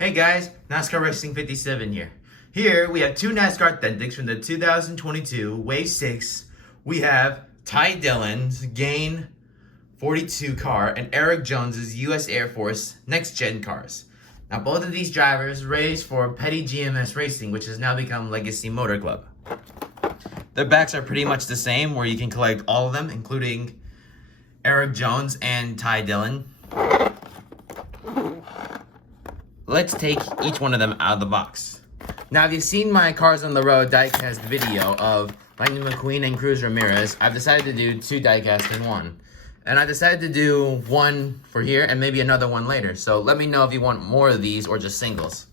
Hey guys, NASCAR Racing 57 here. Here we have two NASCAR Authentics from the 2022 Wave 6. We have Ty Dillon's Gain 42 car and Erik Jones's US Air Force Next Gen cars. Now both of these drivers race for Petty GMS Racing, which has now become Legacy Motor Club. Their backs are pretty much the same, where you can collect all of them, including Erik Jones and Ty Dillon. Let's take each one of them out of the box. Now, if you've seen my Cars on the Road diecast video of Lightning McQueen and Cruz Ramirez, I've decided to do two diecasts in one. And I decided to do one for here and maybe another one later. So let me know if you want more of these or just singles.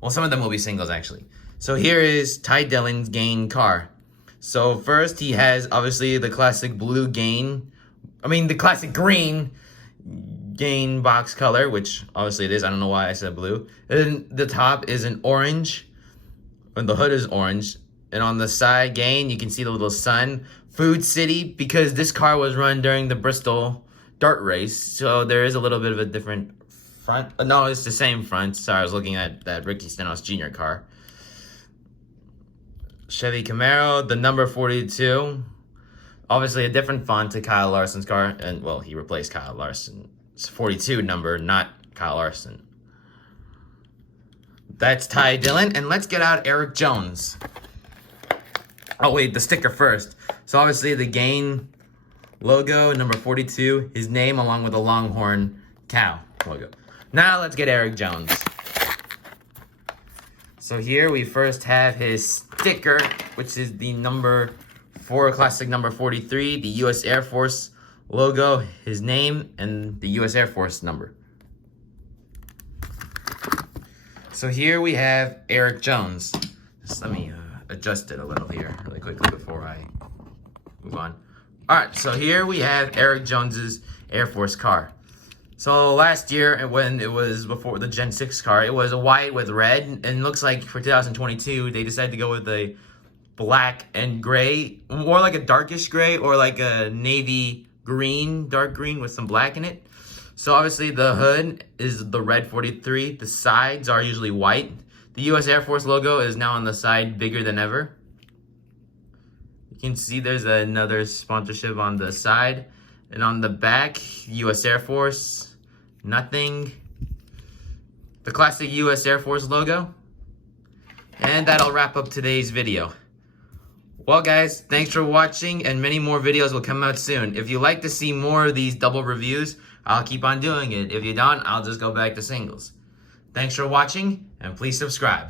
Well, some of them will be singles, actually. So here is Ty Dillon's Gain car. So first, he has, obviously, the classic blue Gain. The classic green Gain box color, which obviously it is. I don't know why I said blue. And the top is an orange, and the hood is orange. And on the side, Gain, you can see the little sun. Food City, because this car was run during the Bristol Dart race, so there is a little bit of a different front. No, it's the same front. Sorry, I was looking at that Ricky Stenhouse Jr. car. Chevy Camaro, the number 42. Obviously a different font to Kyle Larson's car, and well, he replaced Kyle Larson. It's 42 number, not Kyle Larson. That's Ty Dillon, and let's get out Erik Jones. Oh wait, the sticker first. So obviously the Gain logo, number 42, his name along with the Longhorn cow logo. Now let's get Erik Jones. So here we first have his sticker, which is the number 4 classic number 43, the US Air Force logo, his name, and the US Air Force number. So here we have Erik Jones. Just let me adjust it a little here really quickly before I move on. Alright, so here we have Erik Jones's Air Force car. So last year, when it was before the Gen 6 car, it was a white with red, and it looks like for 2022, they decided to go with a black and gray, more like a darkish gray or like a navy green, dark green with some black in it. So obviously the hood is the red 43. The sides are usually white. The US Air Force logo is now on the side bigger than ever. You can see there's another sponsorship on the side. And on the back, US Air Force, nothing. The classic US Air Force logo. And that'll wrap up today's video. Well guys, thanks for watching, and many more videos will come out soon. If you like to see more of these double reviews, I'll keep on doing it. If you don't, I'll just go back to singles. Thanks for watching, and please subscribe.